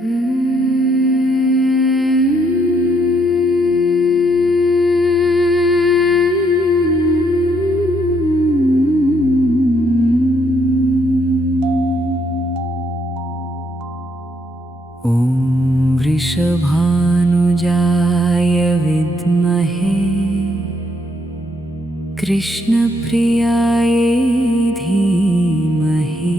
ॐ वृषभानुजाय विद्महे कृष्णप्रियाय धीमहि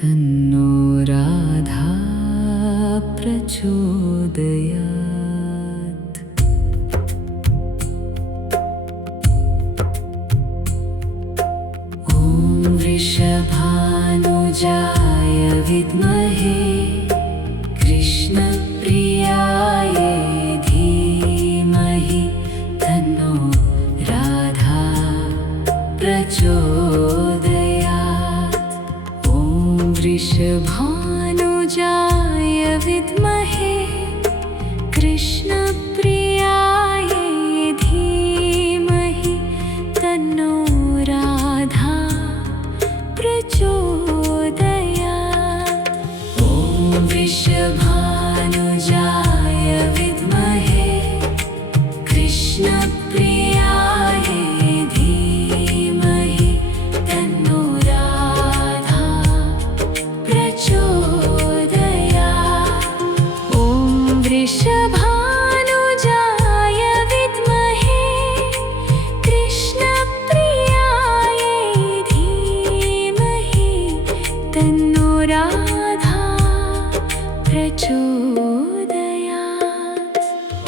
तन्नो राधा प्रचोदयात्। ॐ वृषभानुजाय विद्महे कृष्णप्रियाय धीमहि तन्नो राधा प्रचोदयात्। ॐ वृषभानुजाय विद्महे कृष्णप्रियाय धीमहि तन्नो राधा प्रचोदयात्। ॐ वृषभानुजाय विद्महे कृष्णप्रियाय धीमहि तन्नो राधा प्रचोदयात्। ॐ वृषभानुजाय विद्महे कृष्णप्रियाय धीमहि तन्नो राधा प्रचोदयात्।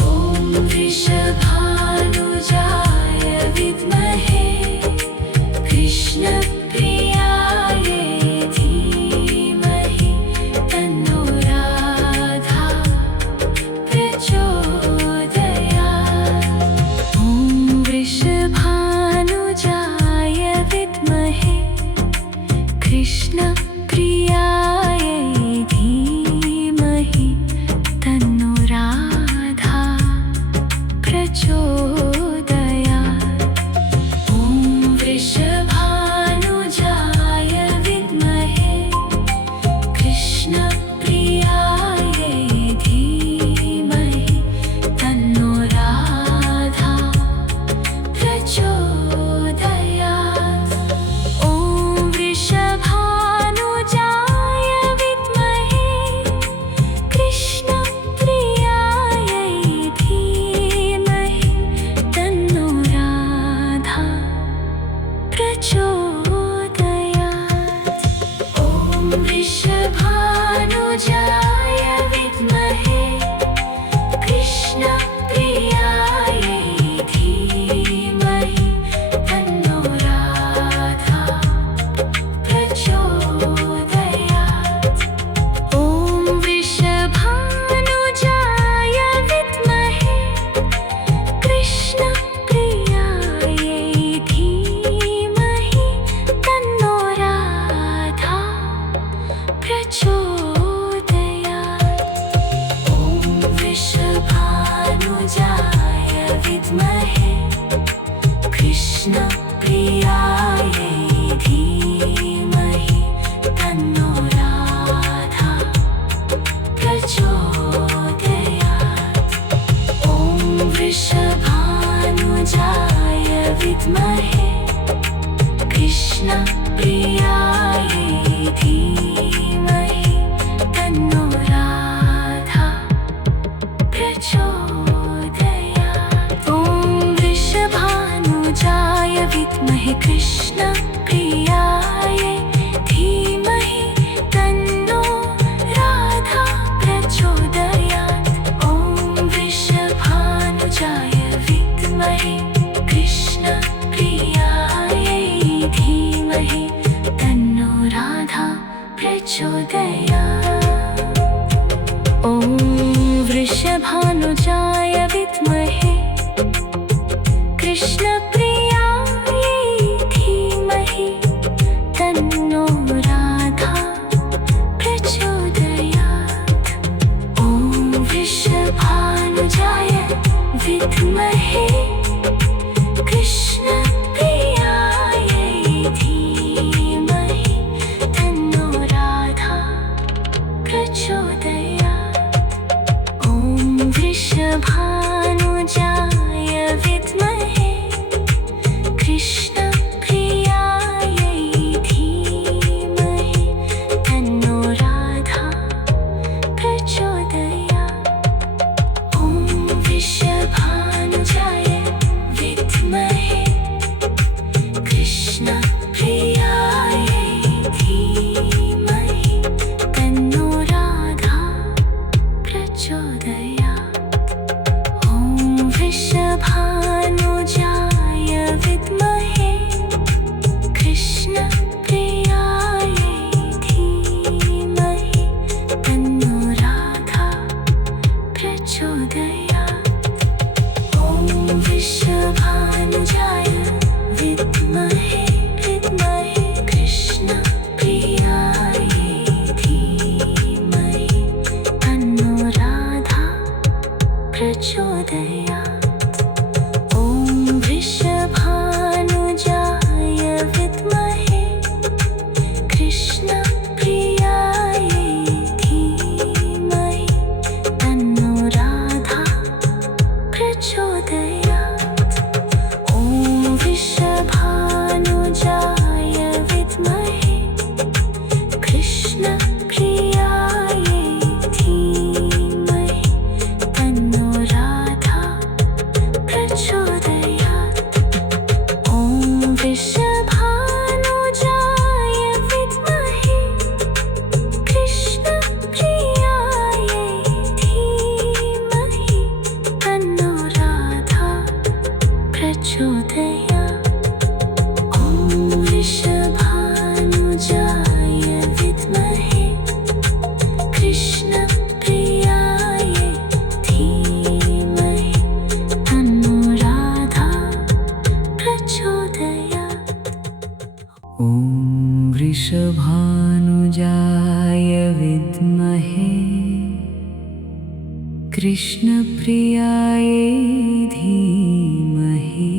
ॐ वृषभानुजाय विद्महे कृष्णप्रियाय धीमहि तन्नो राधा प्रचोदयात्। ॐ वृषभानुजाय विद्महे कृष्णप्रियाय धीमहि तन्नो राधा प्रचोदयात्। ॐ वृषभानुजाय विद्महे कृष्णप्रियाय धीमहि तन्नो राधा प्रचोदयात्। ॐ वृषभानुजाय विद्महे कृष्णप्रियाय धीमहि तन्नो राधा प्रचोदयात्। ॐ वृषभानुजाय विद्महे कृष्णप्रियाय धीमहि तन्नो राधा प्रचोदयात्। ॐ वृषभानुजाय विद्महे कृष्णप्रियाय धीमहि तन्नो राधा प्रचोदयात्। ॐ वृषभानुजाय विद्महे कृष्णप्रियाय धीमहि तन्नो राधा प्रचोदयात्। ॐ वृषभानुजाय विद्महे कृष्णप्रियाय धीमहि तन्नो राधा प्रचोदयात्। ॐ वृषभानुजाय विद्महे कृष्णप्रियाय धीमहि तन्नो राधा प्रचोदयात्। ॐ वृषभानुजाय विद्महे कृष्णप्रियाय धीमहि तन्नो राधा प्रचोदयात्। ॐ वृषभानुजाय विद्महे कृष्णप्रियाय धीमहि तन्नो राधा प्रचोदयात्। ॐ वृषभानुजाय विद्महे कृष्णप्रियाय धीमहि तन्नो राधा वृषभानुजाय विद्महे कृष्णप्रियाय धीमहि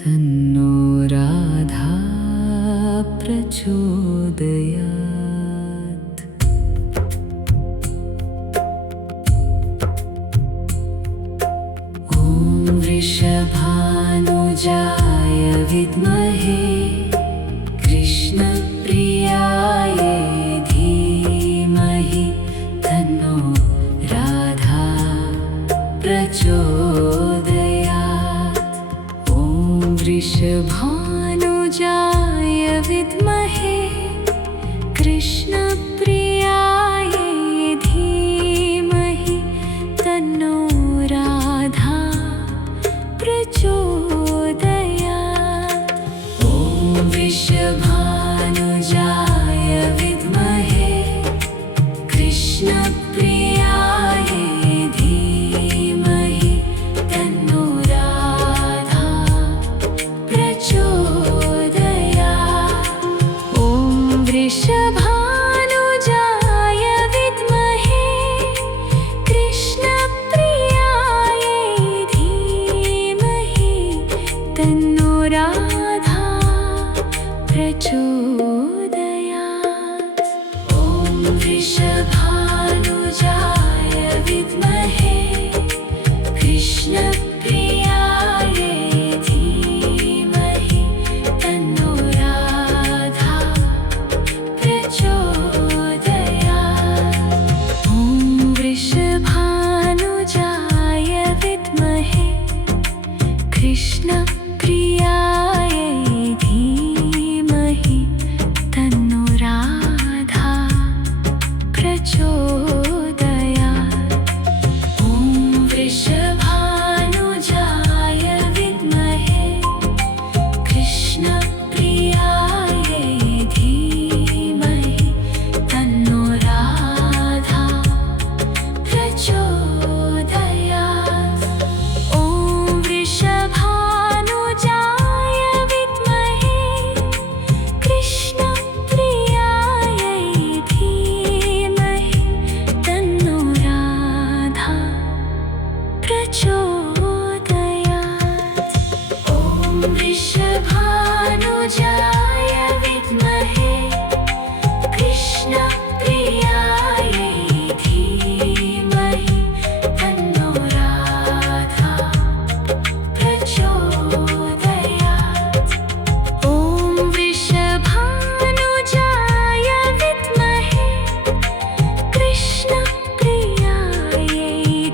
तन्नो राधा प्रचोदयात्। ॐ वृषभानुजाय विद्महे कृष्णप्रियाय धीमहि तन्नो राधा प्रचोदयात्। ॐ वृषभानुजाय विद्महे कृष्णप्रियाय धीमहि तन्नो राधा प्रचोदयात्। ॐ वृषभानुजाय विद्महे कृष्णप्रियाय धीमहि तन्नो राधा प्रचोदयात्। ॐ वृषभानुजाय विद्महे कृष्णप्रियाय धीमहि तन्नो राधा प्रचोदयात्। ॐ वृषभानुजाय विद्महे कृष्णप्रियाय धीमहि तन्नो राधा प्रचोदयात्। ॐ वृषभानुजाय विद्महे कृष्णप्रियाय धीमहि तन्नो राधा प्रचोदयात्। ॐ वृषभानुजाय विद्महे कृष्णप्रियाय धीमहि तन्नो राधा प्रचोदयात्। ॐ वृषभानुजाय विद्महे कृष्णप्रियाय धीमहि तन्नो राधा प्रचोदयात्। ॐ वृषभानुजाय विद्महे कृष्णप्रियाय धीमहि तन्नो राधा प्रचोदयात्। ॐ वृषभानुजाय विद्महे कृष्णप्रियाय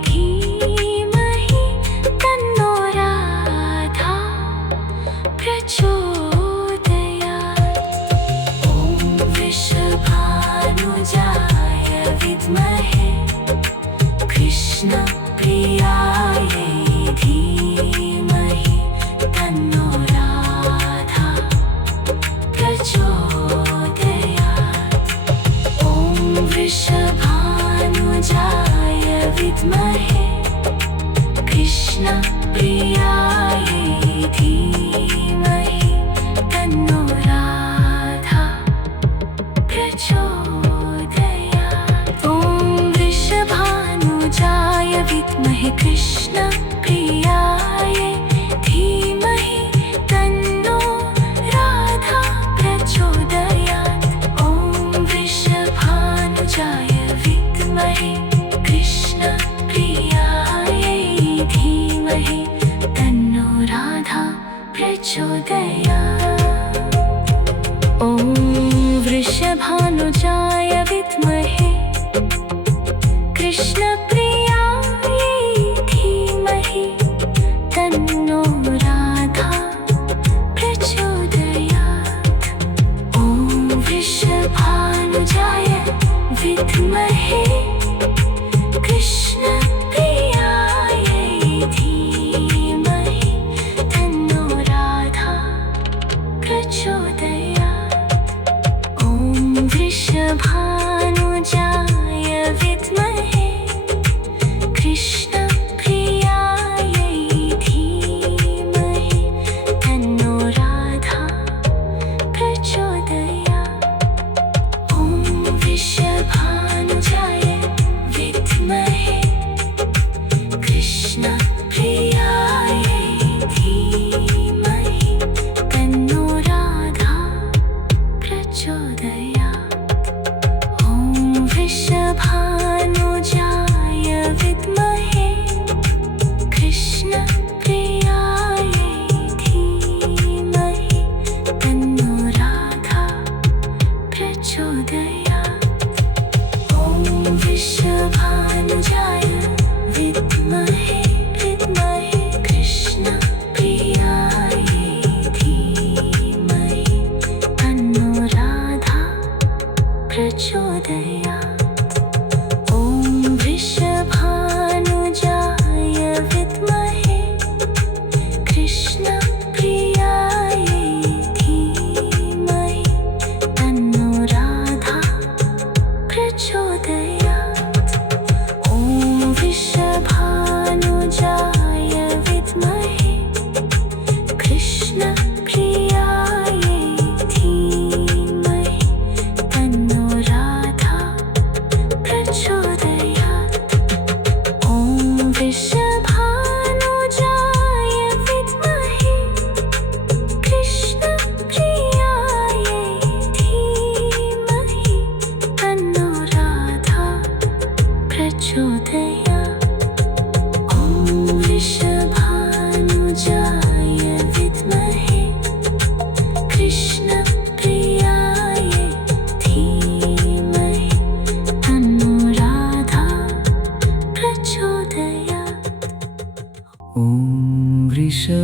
धीमहि तन्नो राधा प्रचोदयात्। ॐ वृषभानुजाय विद्महे कृष्णप्रियाय धीमहि तन्नो राधा प्रचोदयात्। ॐ वृषभानुजाय विद्महे कृष्णप्रियाय धीमहि तन्नो राधा प्रचोदयात्। ॐ वृषभानुजाय विद्महे कृष्णप्रियाय धीमहि तन्नो राधा प्रचोदयात्। ॐ वृषभानुजाय विद्महे कृष्णप्रियाय धीमहि तन्नो राधा प्रचोदयात्। ॐ वृषभानुजाय विद्महे कृष्णप्रियाय धीमहि तन्नो राधा प्रचोदयात्। ॐ वृषभानुजाय विद्महे कृष्णप्रियाय धीमहि तन्नो राधा प्रचोदयात्। ॐ वृषभानुजाय विद्महे कृष्णप्रियाय धीमहि तन्नो राधा प्रचोदयात् ॐ वृषभानुजाय विद्महे कृष्णप्रियाय धीमहि तन्नो राधा प्रचोदयात् ॐ वृषभानुजाय विद्महे कृष्णप्रियाय धीमहि तन्नो राधा प्रचोदयात् ॐ वृषभानुजाय विद्महे कृष्णप्रियाय धीमहि तन्नो राधा प्रचोदयात् ॐ वृषभानुजाय विद्महे कृष्णप्रियाय धीमहि तन्नो राधा प्रचोदयात् ॐ वृषभानुजाय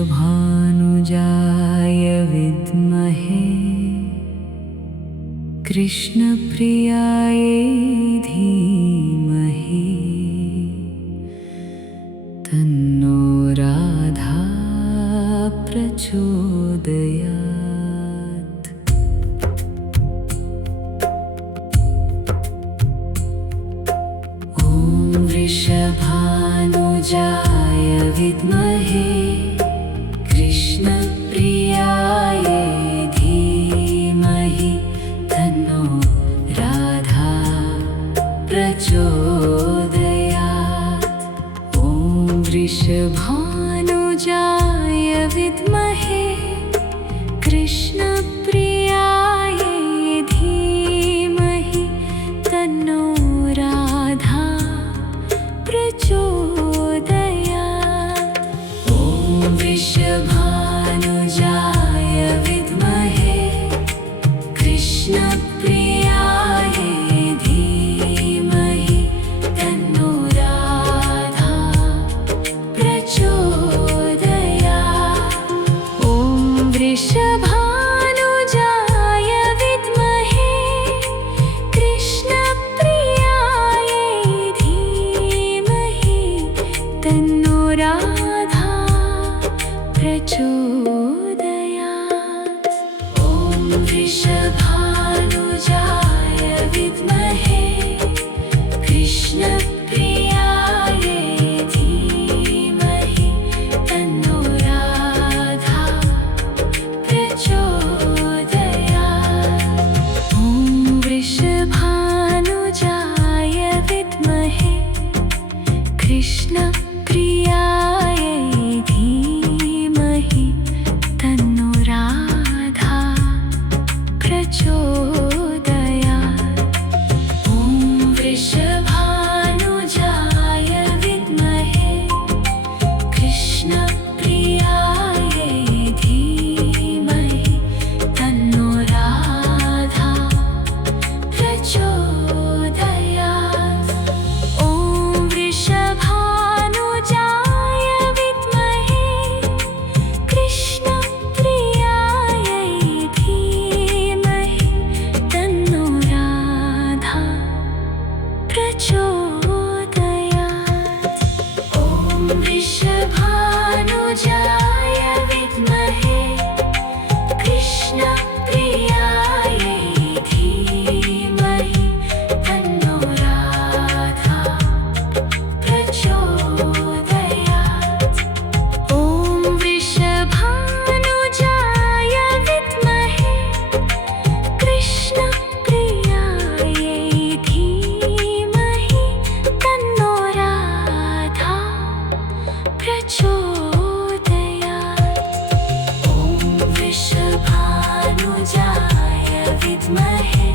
विद्महे कृष्णप्रियाय धीमहि तन्नो राधा प्रचोदयात् ॐ वृषभानुजाय विद्महे कृष्णप्रियाय धीमहि तन्नो राधा प्रचोदयात् ॐ वृषभानुजाय विद्महे कृष्णप्रियाय धीमहि तन्नो राधा प्रचोदयात् ॐ वृषभानुजाय विद्महे कृष्णप्रियाय धीमहि तन्नो राधा प्रचोदयात् ॐ वृषभानुजाय विद्महे कृष्णप्रियाय धीमहि तन्नो राधा प्रचोदयात् ॐ वृषभानुजाय विद्महे कृष्णप्रियाय धीमहि तन्नो राधा प्रचोदयात् ॐ वृषभानुजाय विद्महे कृष्णप्रियाय धीमहि तन्नो राधा प्रचोदयात् ॐ वृषभानुजाय विद्महे कृष्णप्रियाय धीमहि तन्नो राधा प्रचोदयात् ॐ वृषभानुजाय विद्महे कृष्णप्रियाय धीमहि तन्नो राधा प्रचोदयात् ॐ वृषभानुजाय विद्महे कृष्णप्रियाय धीमहि तन्नो राधा प्रचोदयात् ॐ वृषभानुजाय विद्महे कृष्णप्रियाय धीमहि तन्नो राधा प्रचोदयात् ॐ वृषभानुजाय विद्महे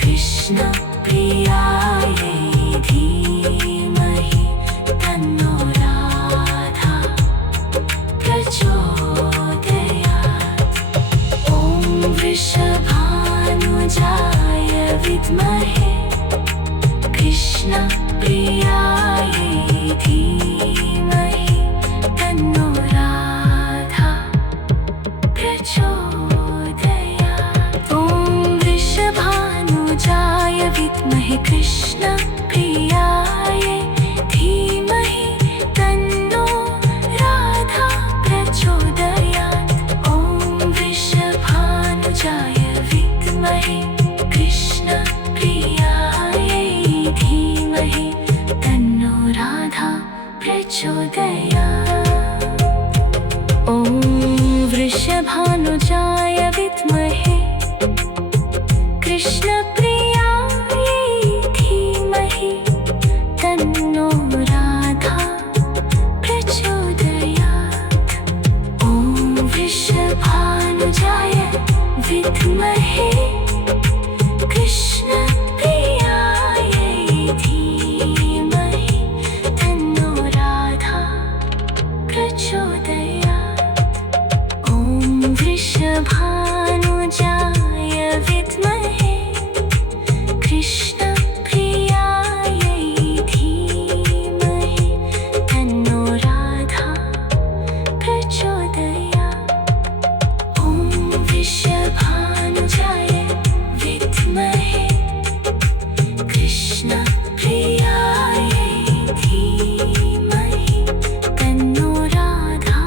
कृष्णप्रियाय धीमहि तन्नो राधा प्रचोदयात् ॐ वृषभानुजाय विद्महे कृष्णप्रियाय धीमहि तन्नो राधा प्रचोदयात् ॐ वृषभानुजाय भानुजाय विद्महे कृष्णप्रियायै धीमहि तन्नो राधा प्रचोदयात्। ॐ वृषभानुजाय विद्महे कृष्णप्रियायै धीमहि तन्नो राधा प्रचोदयात्। ॐ वृषभानुजाय विद्महे कृष्णप्रियायै धीमहि तन्नो राधा प्रचोदयात्। ॐ वृषभानुजाय विद्महे कृष्णप्रियायै धीमहि तन्नो राधा प्रचोदयात्। ॐ वृषभानुजाय विद्महे कृष्णप्रियायै धीमहि तन्नो राधा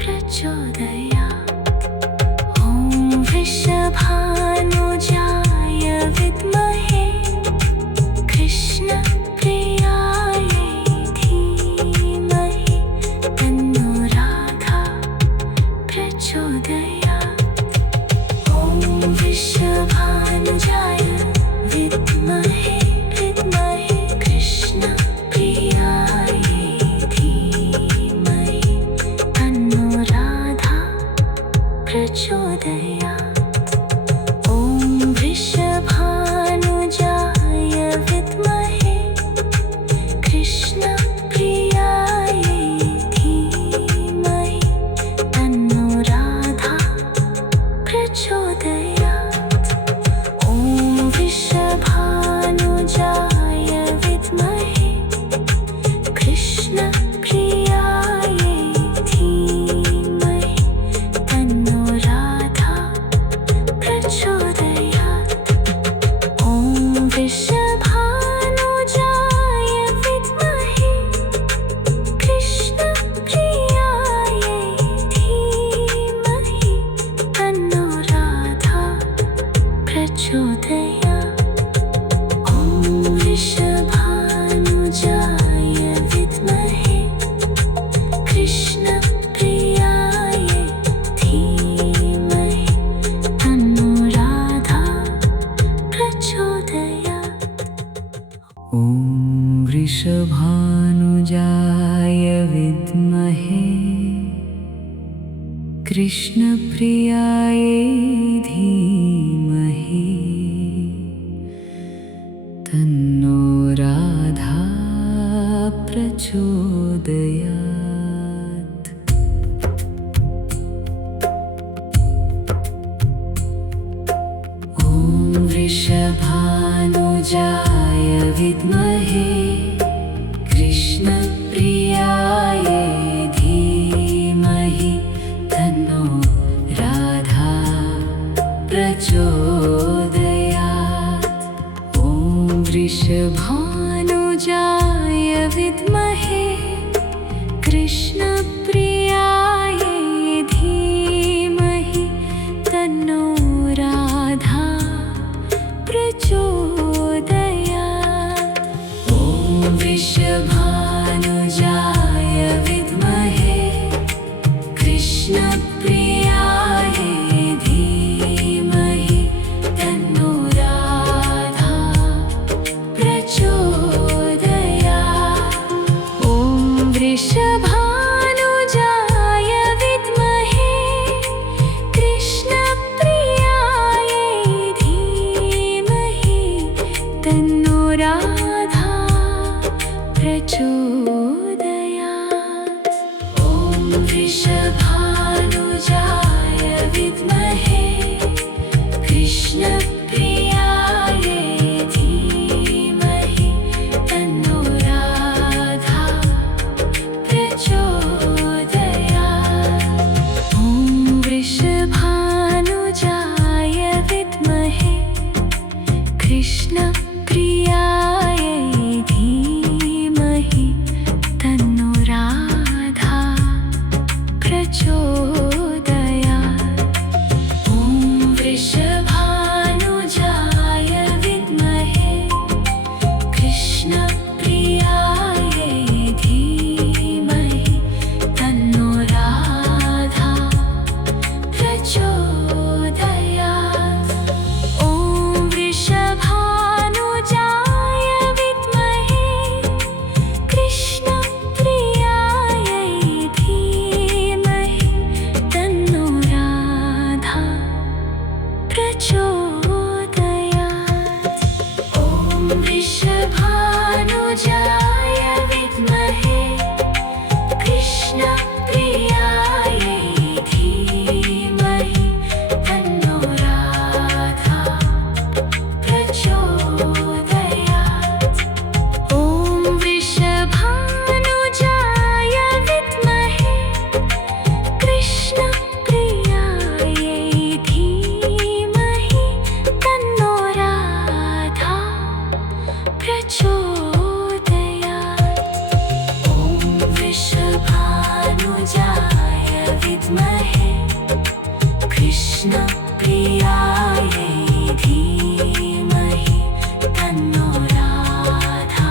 प्रचोदयात्। ॐ वृषभानुजाय विद्महे कृष्णप्रियायै धीमहि तन्नो राधा प्रचोदयात्। ॐ वृषभानुजाय विद्महे कृष्णप्रियायै धीमहि तन्नो राधा प्रचोदयात्। ॐ वृषभानुजाय विद्महे कृष्णप्रियायै धीमहि तन्नो राधा प्रचोदयात्। ॐ वृषभानुजाय विद्महे कृष्णप्रियायै धीमहि तन्नो राधा प्रचोदयात्। ॐ वृषभानुजाय विद्महे कृष्णप्रियायै धीमहि तन्नो राधा प्रचोदयात्। ॐ वृषभानुजाय विद्महे कृष्णप्रियायै धीमहि तन्नो राधा प्रचोदयात्। ॐ वृषभानुजाय विद्महे कृष्णप्रियायै धीमहि तन्नो राधा प्रचोदयात्। ॐ वृषभानुजाय विद्महे कृष्णप्रियायै धीमहि तन्नो राधा प्रचोदयात्। ॐ वृषभानुजाय विद्महे कृष्णप्रियायै धीमहि तन्नो राधा प्रचोदयात्। ॐ वृषभानुजाय विद्महे कृष्णप्रियायै धीमहि तन्नो राधा प्रचोदयात्। ॐ वृषभानुजाय विद्महे कृष्णप्रियायै धीमहि तन्नो राधा प्रचोदयात्। ॐ वृषभानुजाय विद्महे कृष्णप्रियायै धीमहि तन्नो राधा प्रचोदयात्। ॐ वृषभानुजाय विद्महे कृष्णप्रियायै धीमहि तन्नो राधा प्रचोदयात्। ॐ प्रचोदयात्। ॐ वृषभानुजाय विद्महे कृष्णप्रियायै धीमहि तन्नो राधा प्रचोदयात्। ॐ वृषभानुजाय विद्महे कृष्णप्रियायै धीमहि तन्नो राधा प्रचोदयात्। ॐ वृषभानुजाय विद्महे कृष्णप्रियायै धीमहि तन्नो राधा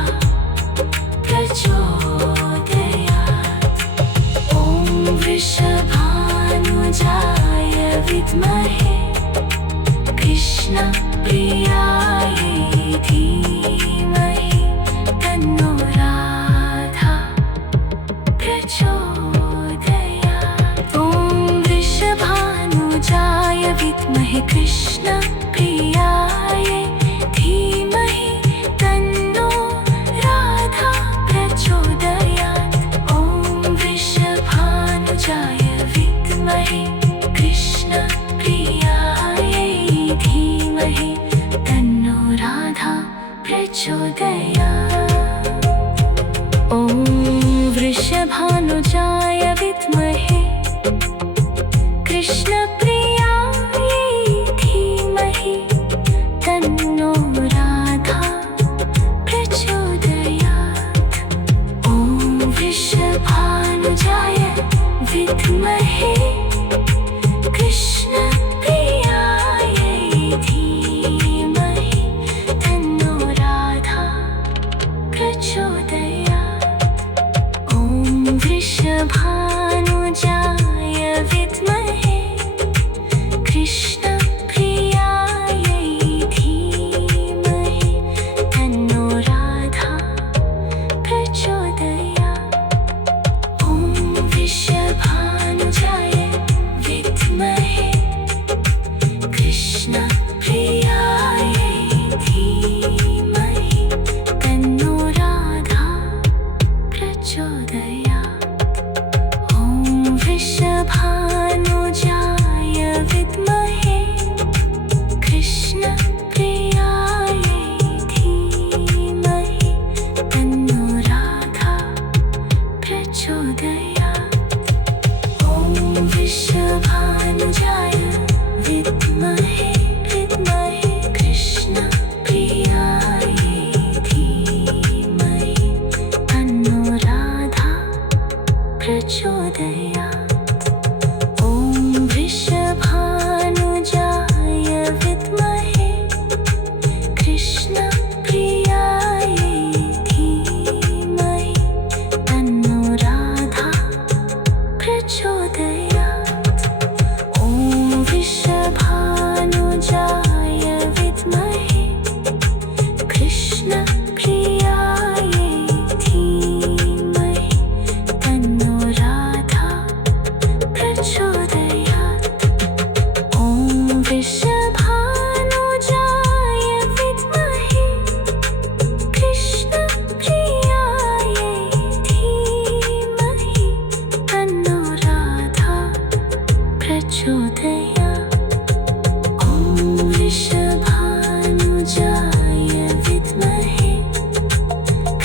प्रचोदयात्। ॐ वृषभानुजाय विद्महे कृष्णप्रियायै धीमहि तन्नो राधा प्रचोदयात्। ॐ वृषभानुजाय विद्महे कृष्णप्रियायै धीमहि तन्नो राधा प्रचोदयात्। ॐ वृषभानुजाय विद्महे कृष्णप्रियायै धीमहि तन्नो राधा प्रचोदयात्। ॐ वृषभानुजाय विद्महे कृष्णप्रियायै धीमहि तन्नो राधा प्रचोदयात्। ॐ वृषभानुजाय विद्महे कृष्णप्रियायै धीमहि तन्नो राधा प्रचोदयात्। ॐ वृषभानुजाय विद्महे कृष्णप्रियायै धीमहि तन्नो राधा प्रचोदयात्। ॐ वृषभानुजाय विद्महे कृष्णप्रियायै धीमहि तन्नो राधा प्रचोदयात्। ॐ वृषभानुजाय विद्महे कृष्णप्रियायै धीमहि तन्नो राधा प्रचोदयात्। ॐ वृषभानुजाय विद्महे कृष्णप्रियायै धीमहि तन्नो राधा प्रचोदयात्। ॐ वृषभानुजाय विद्महे कृष्णप्रियायै धीमहि तन्नो राधा प्रचोदयात्। ॐ वृषभानुजाय विद्महे कृष्णप्रियायै धीमहि तन्नो राधा प्रचोदयात्। ॐ वृषभानुजाय विद्महे कृष्णप्रियायै धीमहि तन्नो राधा प्रचोदयात्। ॐ वृषभानुजाय विद्महे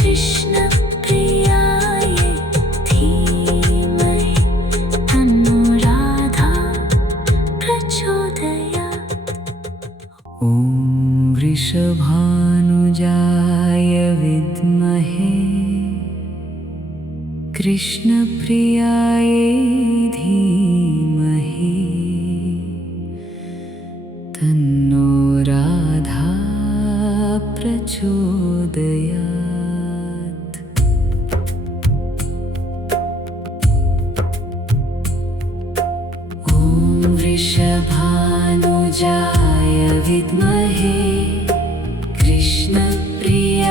कृष्णप्रियायै धीमहि तन्नो राधा प्रचोदयात्। ॐ वृषभानुजाय विद्महे कृष्णप्रियायै धीमहि तन्नो राधा प्रचोदयात्। ॐ वृषभानुजाय विद्महे कृष्णप्रियायै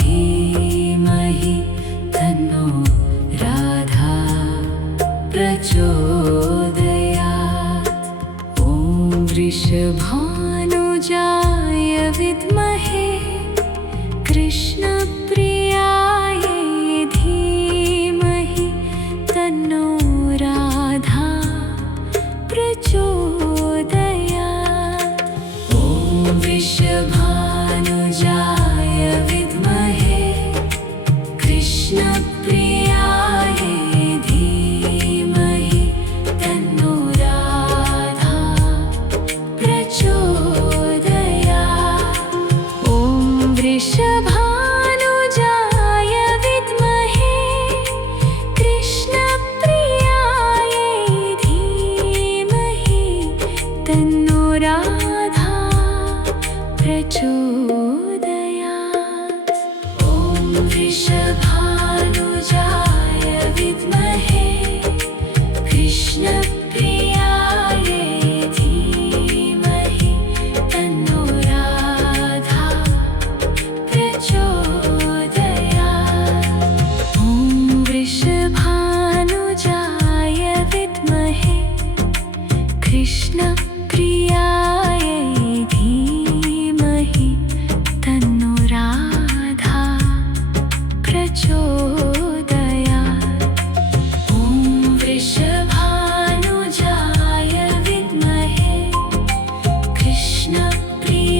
धीमहि तन्नो राधा प्रचोदयात्। ॐ वृषभानुजाय वृषभानुजाय विद्महे कृष्णप्रियाय धीमहि तन्नो राधा प्रचोदयात्। ॐ वृषभानुजाय विद्महे कृष्णप्रियाय धीमहि तन्नो राधा प्रचोदयात्। ॐ वृषभानुजाय विद्महे कृष्णप्रियाय धीमहि तन्नो राधा प्रचोदयात्। ॐ वृषभानुजाय विद्महे कृष्णप्रियाय धीमहि तन्नो राधा प्रचोदयात्। ॐ वृषभानुजाय विद्महे कृष्णप्रियाय धीमहि तन्नो राधा प्रचोदयात्। ॐ वृषभानुजाय विद्महे कृष्णप्रियाय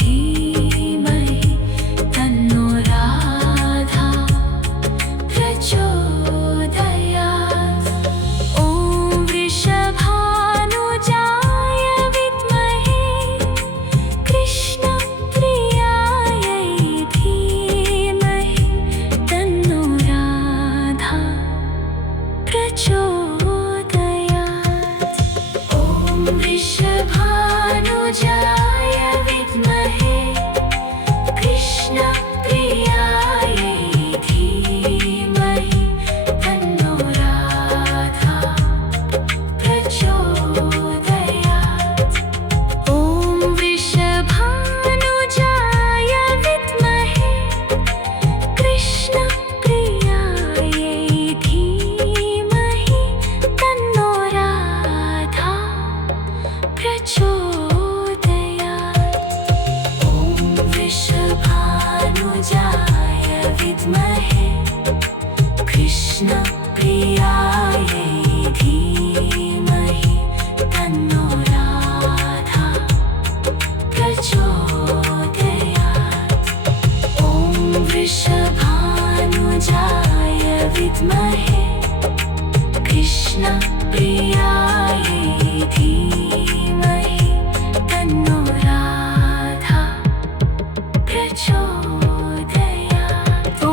धीमहि तन्नो राधा प्रचोदयात्। ॐ वृषभानुजाय विद्महे कृष्णप्रियाय धीमहि तन्नो राधा प्रचोदयात्। ॐ वृषभानुजाय विद्महे कृष्णप्रियाय धीमहि तन्नो राधा प्रचोदयात्। ॐ वृषभानुजाय विद्महे कृष्णप्रियाय धीमहि तन्नो राधा प्रचोदयात्। ॐ वृषभानुजाय विद्महे कृष्णप्रियाय धीमहि तन्नो राधा प्रचोदयात्। ॐ वृषभानुजाय विद्महे कृष्णप्रियाय धीमहि तन्नो राधा प्रचोदयात्। ॐ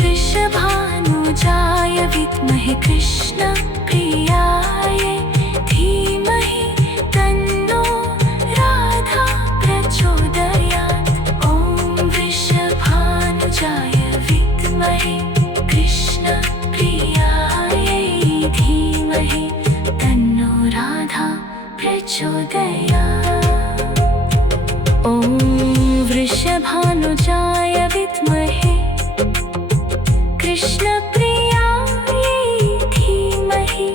वृषभानुजाय विद्महे कृष्णप्रियाय धीमहि तन्नो राधा प्रचोदयात्। ॐ वृषभानुजाय विद्महे कृष्णप्रियाय धीमहि तन्नो राधा प्रचोदयात्। ॐ वृषभानुजाय विद्महे कृष्णप्रियाय धीमहि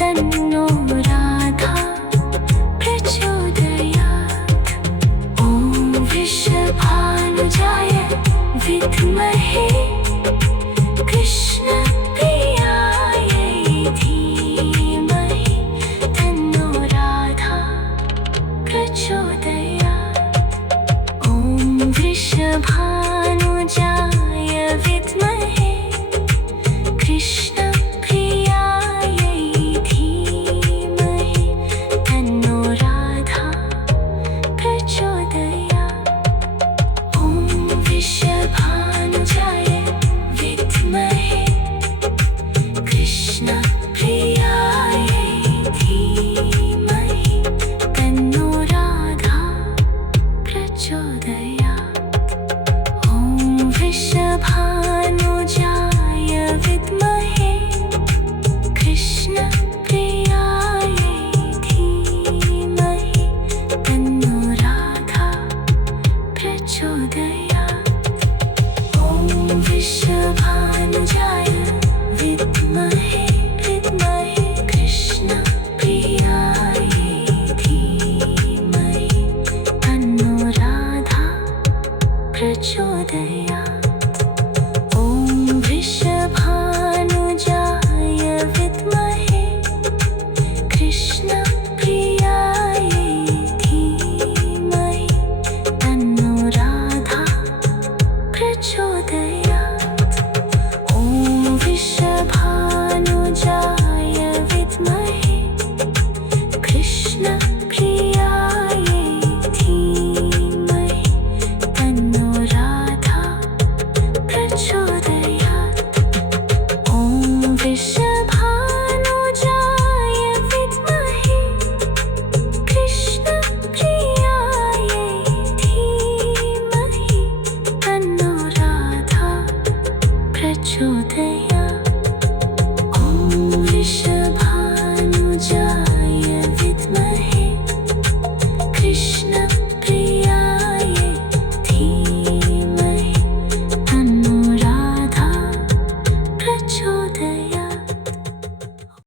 तन्नो राधा प्रचोदयात्। ॐ वृषभानुजाय विद्महे